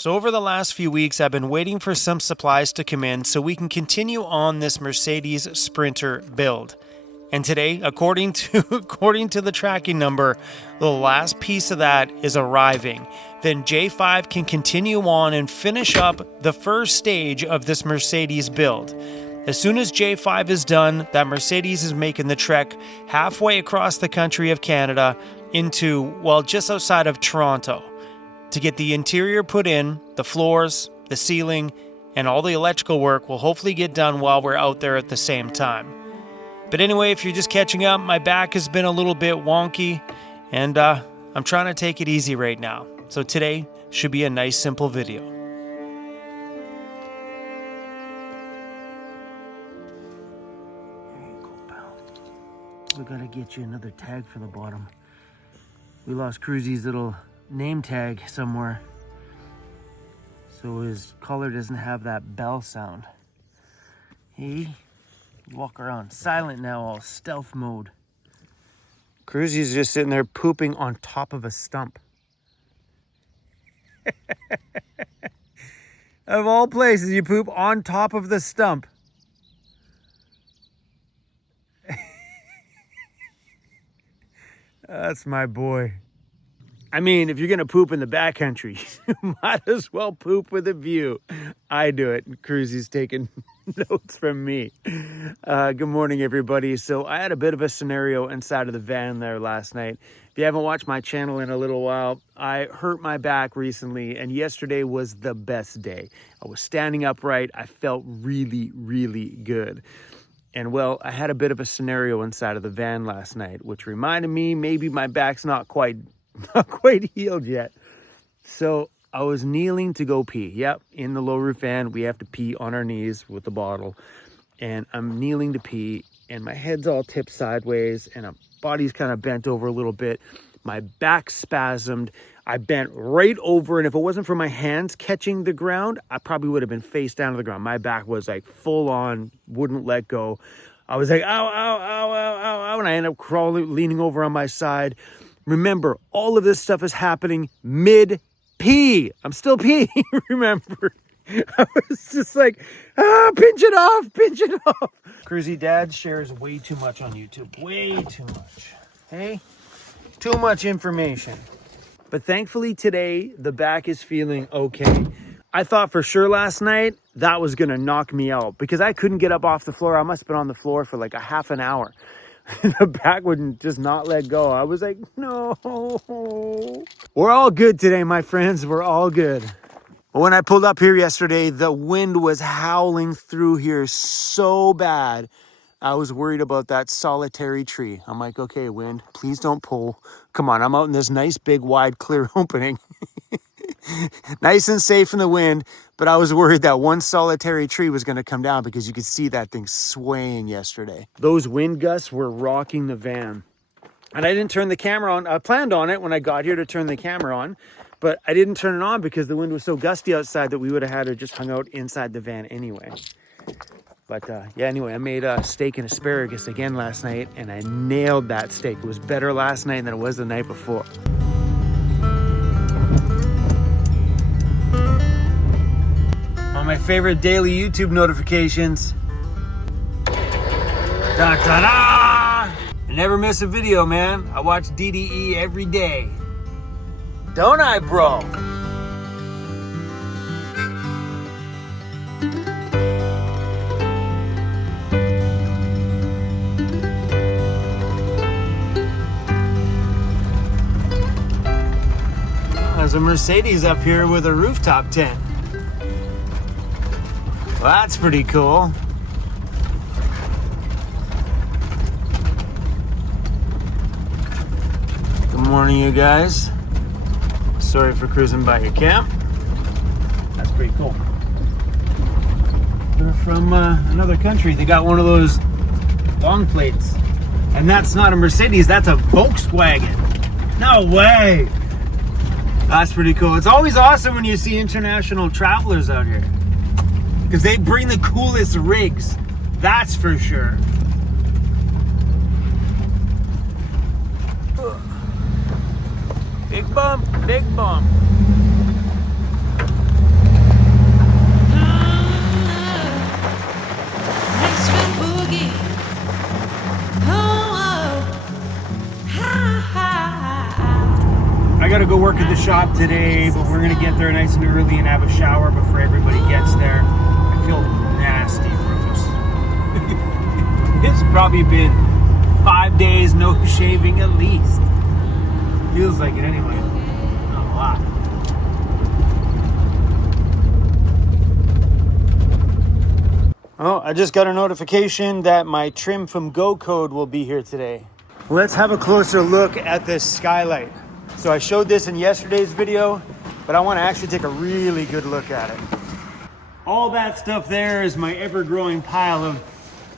So over the last few weeks, I've been waiting for some supplies to come in so we can continue on this Mercedes Sprinter build. And today, according to the tracking number, the last piece of that is arriving. Then J5 can continue on and finish up the first stage of this Mercedes build. As soon as J5 is done, that Mercedes is making the trek halfway across the country of Canada into, well, just outside of Toronto, to get the interior put in, the floors, the ceiling, and all the electrical work will hopefully get done while we're out there at the same time. But anyway, if you're just catching up, my back has been a little bit wonky, and I'm trying to take it easy right now. So today should be a nice, simple video. There you go, pal. We gotta get you another tag for the bottom. We lost Cruzy's little name tag somewhere, so his collar doesn't have that bell sound. Hey, walk around silent now, all stealth mode. Cruzy's just sitting there pooping on top of a stump. Of all places, you poop on top of the stump. That's my boy. I mean, if you're going to poop in the backcountry, you might as well poop with a view. I do it. Cruzy's taking notes from me. Good morning, everybody. So I had a bit of a scenario inside of the van there last night. If you haven't watched my channel in a little while, I hurt my back recently, and yesterday was the best day. I was standing upright. I felt really, really good. And well, I had a bit of a scenario inside of the van last night, which reminded me maybe my back's not quite healed yet. So I was kneeling to go pee. Yep, in the low roof van, we have to pee on our knees with the bottle. And I'm kneeling to pee, and my head's all tipped sideways, and my body's kind of bent over a little bit. My back spasmed. I bent right over, and if it wasn't for my hands catching the ground, I probably would have been face down to the ground. My back was like full on, wouldn't let go. I was like, ow, ow, ow, ow, ow, ow, and I ended up crawling, leaning over on my side. Remember, all of this stuff is happening mid-pee. I'm still peeing, remember. I was just like, pinch it off, pinch it off. Cruzy Dad shares way too much on YouTube. Way too much. Hey? Too much information. But thankfully today, the back is feeling okay. I thought for sure last night that was going to knock me out because I couldn't get up off the floor. I must have been on the floor for like a half an hour. The back wouldn't just not let go. I was like, no. We're all good today, my friends. We're all good. When I pulled up here yesterday, the wind was howling through here so bad. I was worried about that solitary tree. I'm like, okay, wind, please don't pull. Come on, I'm out in this nice, big, wide, clear opening. Nice and safe in the wind, but I was worried that one solitary tree was going to come down because you could see that thing swaying yesterday. Those wind gusts were rocking the van. And I didn't turn the camera on. I planned on it when I got here to turn the camera on, but I didn't turn it on because the wind was so gusty outside that we would have had to just hung out inside the van anyway. But yeah, anyway, I made a steak and asparagus again last night, and I nailed that steak. It was better last night than it was the night before. One of my favorite daily YouTube notifications. Da-da-da! I never miss a video, man. I watch DDE every day. Don't I, bro? There's a Mercedes up here with a rooftop tent. Well, that's pretty cool. Good morning, you guys. Sorry for cruising by your camp. That's pretty cool. They're from another country. They got one of those long plates. And that's not a Mercedes, that's a Volkswagen. No way. That's pretty cool. It's always awesome when you see international travelers out here, because they bring the coolest rigs. That's for sure. Big bump, big bump. today, but we're gonna get there nice and early and have a shower before everybody gets there. I feel nasty, gross. It's probably been 5 days no shaving at least. Feels like it anyway. Not a lot. Oh, I just got a notification that my trim from Go Code will be here today. Let's have a closer look at this Skylight. So I showed this in yesterday's video, but I want to actually take a really good look at it. All that stuff there is my ever-growing pile of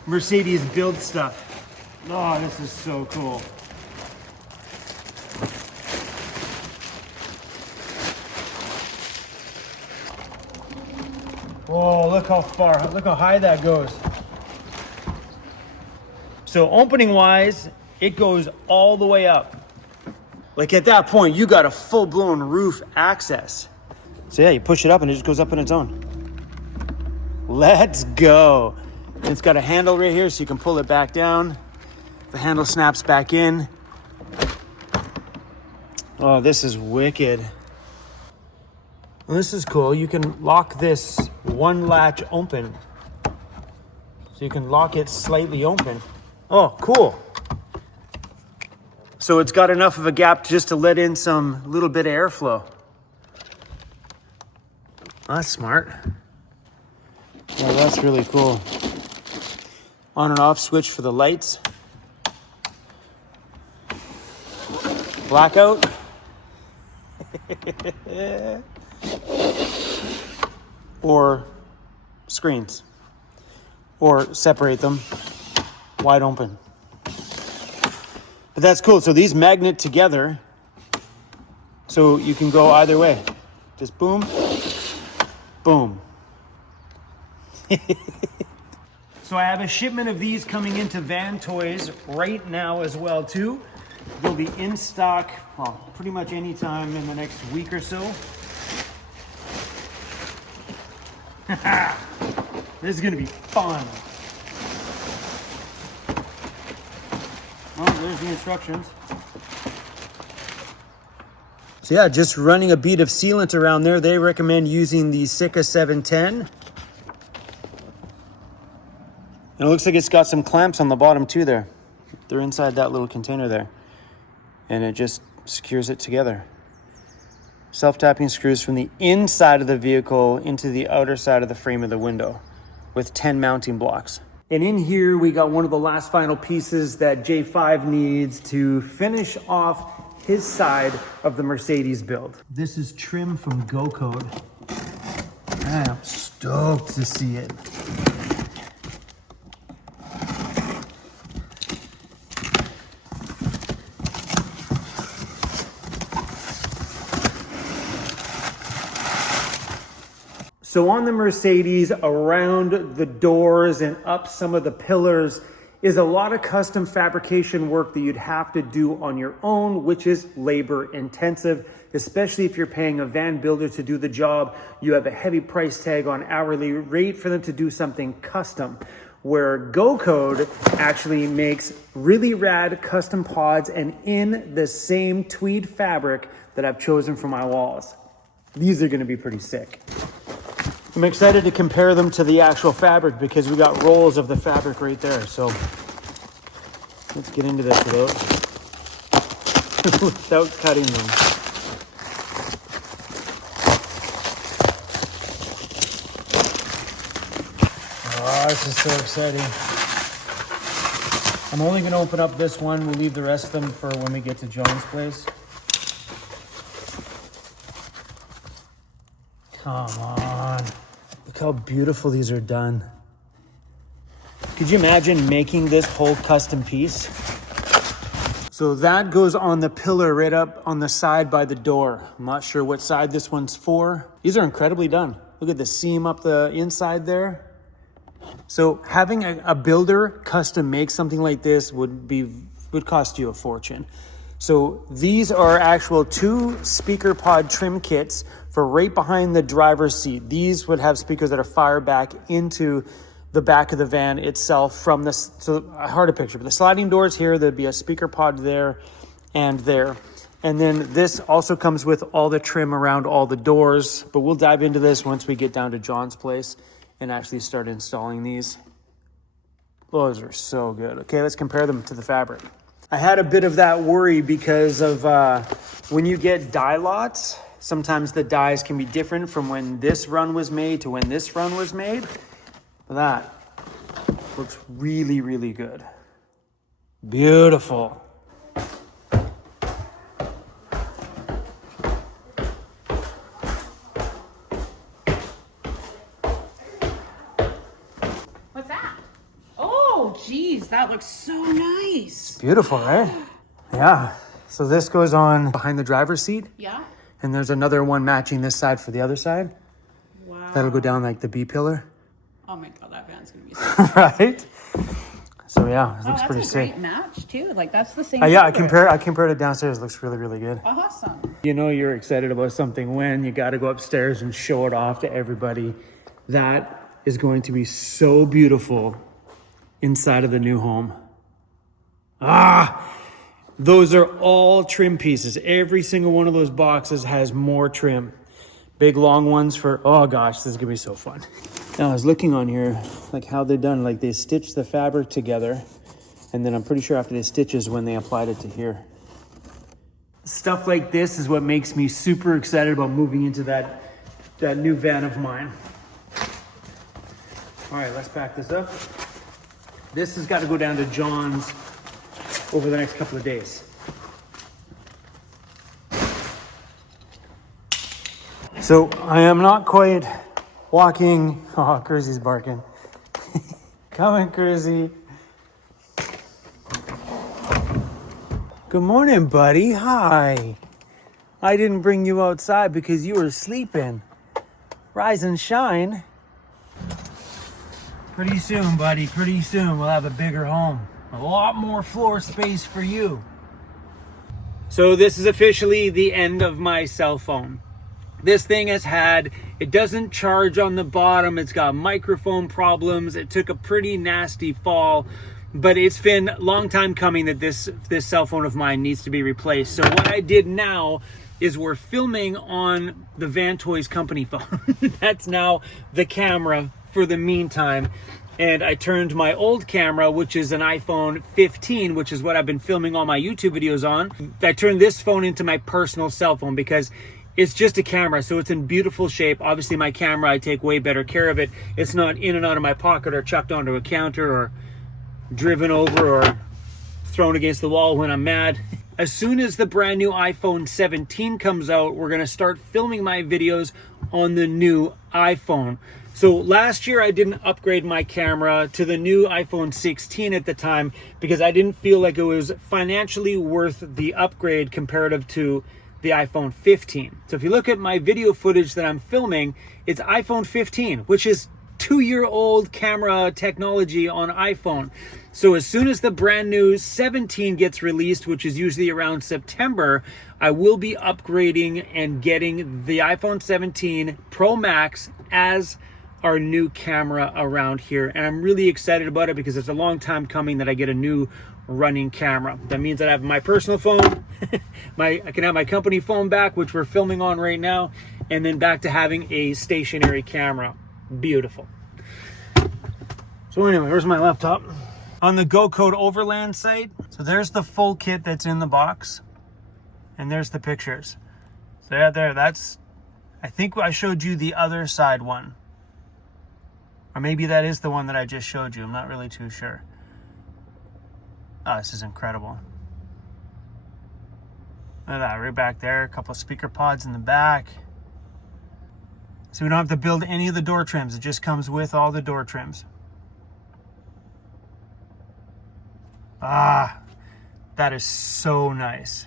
Mercedes build stuff. Oh, this is so cool. Whoa, look how far, look how high that goes. So opening wise, it goes all the way up. Like at that point, you got a full-blown roof access. So yeah, you push it up and it just goes up on its own. Let's go. And it's got a handle right here so you can pull it back down. The handle snaps back in. Oh, this is wicked. Well, this is cool. You can lock this one latch open. So you can lock it slightly open. Oh, cool. So it's got enough of a gap just to let in some little bit of airflow. Oh, that's smart. Yeah, that's really cool. On and off switch for the lights. Blackout. Or screens. Or separate them wide open. But that's cool. So these magnet together, so you can go either way. Just boom, boom. So I have a shipment of these coming into Van Toys right now as well too. They'll be in stock, well, pretty much any time in the next week or so. This is gonna be fun. Oh, there's the instructions. So yeah, just running a bead of sealant around there. They recommend using the Sika 710. And it looks like it's got some clamps on the bottom too there. They're inside that little container there. And it just secures it together. Self-tapping screws from the inside of the vehicle into the outer side of the frame of the window with 10 mounting blocks. And in here, we got one of the last final pieces that J5 needs to finish off his side of the Mercedes build. This is trim from Go Code. I'm stoked to see it. So on the Mercedes, around the doors and up some of the pillars is a lot of custom fabrication work that you'd have to do on your own, which is labor intensive, especially if you're paying a van builder to do the job. You have a heavy price tag on hourly rate for them to do something custom, where Go Code actually makes really rad custom pods and in the same tweed fabric that I've chosen for my walls. These are gonna be pretty sick. I'm excited to compare them to the actual fabric because we got rolls of the fabric right there. So let's get into this without cutting them. Oh, this is so exciting. I'm only going to open up this one. We'll leave the rest of them for when we get to John's place. Come on. Look how beautiful these are done. Could you imagine making this whole custom piece? So that goes on the pillar right up on the side by the door. I'm not sure what side this one's for. These are incredibly done. Look at the seam up the inside there. So having a builder custom make something like this would cost you a fortune. So these are actual 2 speaker pod trim kits for right behind the driver's seat. These would have speakers that are fired back into the back of the van itself from this. So hard to picture, but the sliding doors here, there'd be a speaker pod there and there. And then this also comes with all the trim around all the doors, but we'll dive into this once we get down to John's place and actually start installing these. Those are so good. Okay, let's compare them to the fabric. I had a bit of that worry because of when you get dye lots, sometimes the dyes can be different from when this run was made to when this run was made. That looks really, really good. Beautiful. What's that? Oh, geez, that looks so nice. Beautiful, right? Yeah. So this goes on behind the driver's seat. Yeah. And there's another one matching this side for the other side. Wow. That'll go down like the B pillar. Oh my God, that van's gonna be so Right? So yeah, it looks pretty that's a sick. great match too. Like that's the same. Yeah, color. I compared it downstairs. It looks really, really good. Awesome. You know you're excited about something when you got to go upstairs and show it off to everybody. That is going to be so beautiful inside of the new home. Those are all trim pieces. Every single one of those boxes has more trim. Big long ones for, oh gosh, this is gonna be so fun. Now I was looking on here, like how they're done, like they stitched the fabric together, and then I'm pretty sure after they stitch is when they applied it to here. Stuff like this is what makes me super excited about moving into that new van of mine. All right, let's pack this up. This has got to go down to John's over the next couple of days. So I am not quite walking. Oh, Cruzy's barking. Coming, Cruzy. Good morning, buddy. Hi. I didn't bring you outside because you were sleeping. Rise and shine. Pretty soon, buddy. Pretty soon we'll have a bigger home. A lot more floor space for you. So this is officially the end of my cell phone. This thing it doesn't charge on the bottom. It's got microphone problems. It took a pretty nasty fall, but it's been a long time coming that this cell phone of mine needs to be replaced. So what I did now is we're filming on the Van Toys company phone. That's now the camera for the meantime. And I turned my old camera, which is an iPhone 15, which is what I've been filming all my YouTube videos on. I turned this phone into my personal cell phone because it's just a camera, so it's in beautiful shape. Obviously, my camera, I take way better care of it. It's not in and out of my pocket or chucked onto a counter or driven over or thrown against the wall when I'm mad. As soon as the brand new iPhone 17 comes out, we're gonna start filming my videos on the new iPhone. So last year I didn't upgrade my camera to the new iPhone 16 at the time because I didn't feel like it was financially worth the upgrade comparative to the iPhone 15. So if you look at my video footage that I'm filming, it's iPhone 15, which is 2-year-old camera technology on iPhone. So as soon as the brand new 17 gets released, which is usually around September, I will be upgrading and getting the iPhone 17 Pro Max as our new camera around here. And I'm really excited about it because it's a long time coming that I get a new running camera. That means that I have my personal phone, I can have my company phone back, which we're filming on right now, and then back to having a stationary camera. Beautiful. So anyway, where's my laptop? On the Go Code Overland site. So there's the full kit that's in the box, and there's the pictures. So yeah, that's, I think I showed you the other side one. Or maybe that is the one that I just showed you. I'm not really too sure. Oh, this is incredible. Look at that, right back there. A couple of speaker pods in the back. So we don't have to build any of the door trims. It just comes with all the door trims. That is so nice.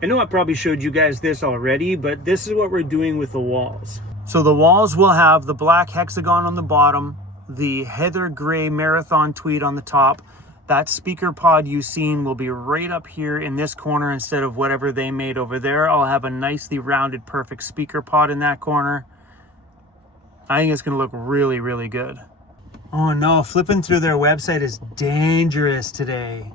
I know I probably showed you guys this already, but this is what we're doing with the walls. So the walls will have the black hexagon on the bottom, the heather gray marathon tweed on the top. That speaker pod you've seen will be right up here in this corner instead of whatever they made over there. I'll have a nicely rounded, perfect speaker pod in that corner. I think it's gonna look really, really good. Oh no, flipping through their website is dangerous today.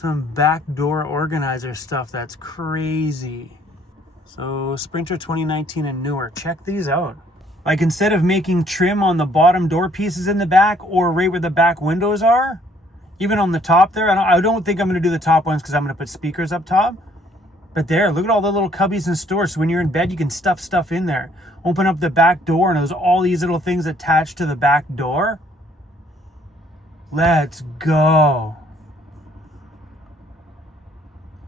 some back door organizer stuff that's crazy. So Sprinter 2019 and newer. Check these out. Like, instead of making trim on the bottom door pieces in the back or right where the back windows are, even on the top there, I don't think I'm going to do the top ones because I'm going to put speakers up top. But there, look at all the little cubbies and stores. So when you're in bed, you can stuff stuff in there. Open up the back door and there's all these little things attached to the back door. Let's go.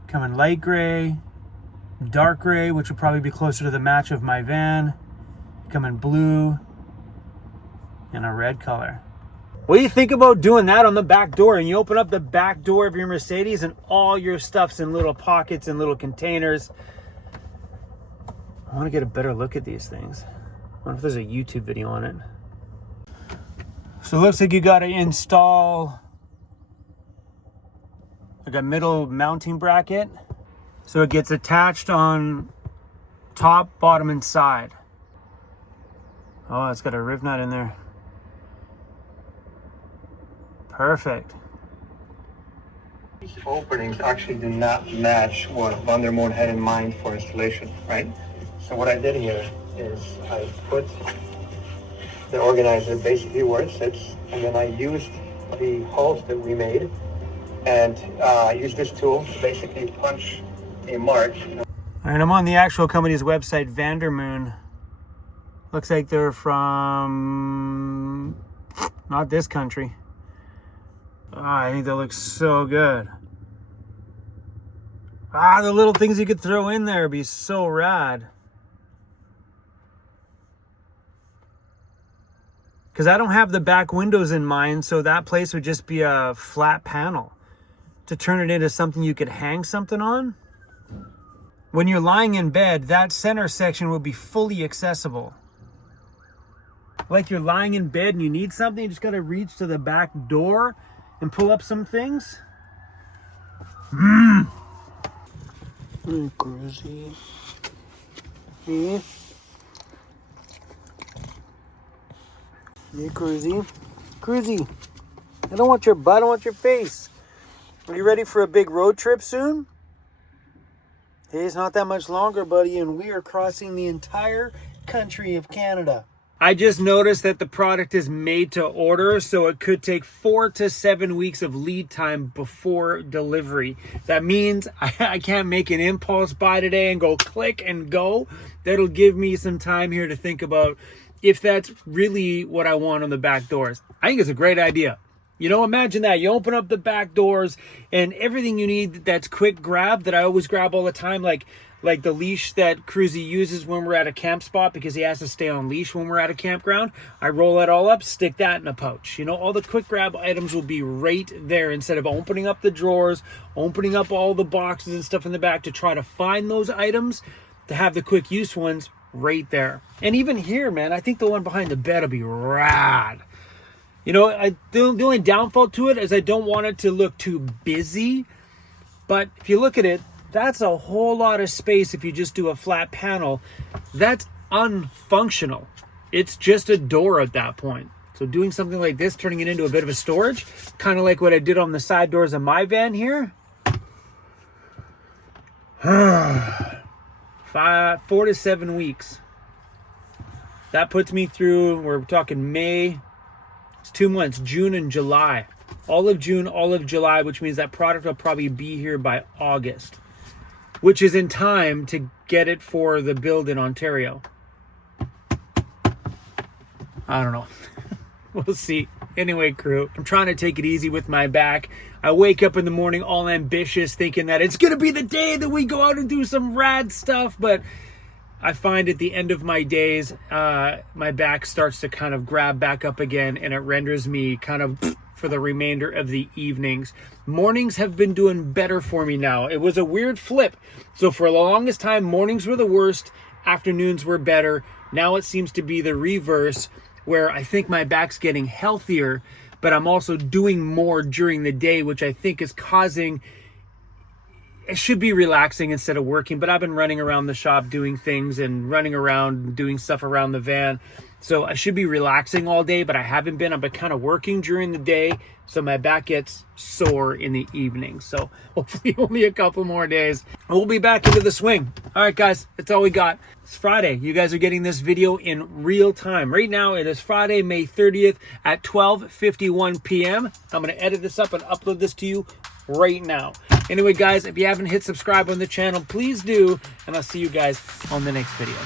Coming light gray, dark gray, which would probably be closer to the match of my van. Coming blue and a red color. What do you think about doing that on the back door? And you open up the back door of your Mercedes and all your stuff's in little pockets and little containers. I want to get a better look at these things. I wonder if there's a YouTube video on it. So it looks like you got to install like a middle mounting bracket. So it gets attached on top, bottom, and side. Oh, it's got a riv nut in there. Perfect. These openings actually do not match what Van der Moen had in mind for installation, right? So what I did here is I put the organizer basically where it sits, and then I used the holes that we made and used this tool to basically punch a mark. All right, I'm on the actual company's website, Van der Moen. Looks like they're from not this country. Oh, I think that looks so good. The little things you could throw in there would be so rad. Because I don't have the back windows in mind, so that place would just be a flat panel. To turn it into something you could hang something on. When you're lying in bed, that center section will be fully accessible. Like you're lying in bed and you need something, you just gotta reach to the back door and pull up some things. Cruisy. Hey, Cruisy. Cruisy. I don't want your butt, I want your face. Are you ready for a big road trip soon? Hey, it's not that much longer, buddy, and we are crossing the entire country of Canada. I just noticed that the product is made to order, so it could take 4 to 7 weeks of lead time before delivery. That means I can't make an impulse buy today and go click and go. That'll give me some time here to think about if that's really what I want on the back doors. I think it's a great idea. You know, imagine that. You open up the back doors and everything you need that's quick grab that I always grab all the time, like the leash that Cruzy uses when we're at a camp spot because he has to stay on leash when we're at a campground. I roll that all up, stick that in a pouch. You know, all the quick grab items will be right there instead of opening up the drawers, opening up all the boxes and stuff in the back to try to find those items, to have the quick use ones right there. And even here, man, I think the one behind the bed will be rad. You know, the only downfall to it is I don't want it to look too busy. But if you look at it, that's a whole lot of space if you just do a flat panel. That's unfunctional. It's just a door at that point. So doing something like this, turning it into a bit of a storage, kind of like what I did on the side doors of my van here. 4 to 7 weeks. That puts me through, we're talking May, it's 2 months, June and July. All of June, all of July, which means that product will probably be here by August, which is in time to get it for the build in Ontario. I don't know. We'll see. Anyway, crew, I'm trying to take it easy with my back. I wake up in the morning all ambitious thinking that it's going to be the day that we go out and do some rad stuff, but I find at the end of my days, my back starts to kind of grab back up again, and it renders me kind of for the remainder of the evenings. Mornings have been doing better for me now. It was a weird flip. So for the longest time, mornings were the worst, afternoons were better. Now it seems to be the reverse, where I think my back's getting healthier, but I'm also doing more during the day, which I think is causing it should be relaxing instead of working, but I've been running around the shop doing things and running around doing stuff around the van. So I should be relaxing all day, but I haven't been. I've been kind of working during the day, so my back gets sore in the evening. So hopefully only a couple more days. We'll be back into the swing. All right, guys, that's all we got. It's Friday. You guys are getting this video in real time. Right now, it is Friday, May 30th at 12:51 p.m. I'm going to edit this up and upload this to you right now. Anyway, guys, if you haven't hit subscribe on the channel, please do. And I'll see you guys on the next video.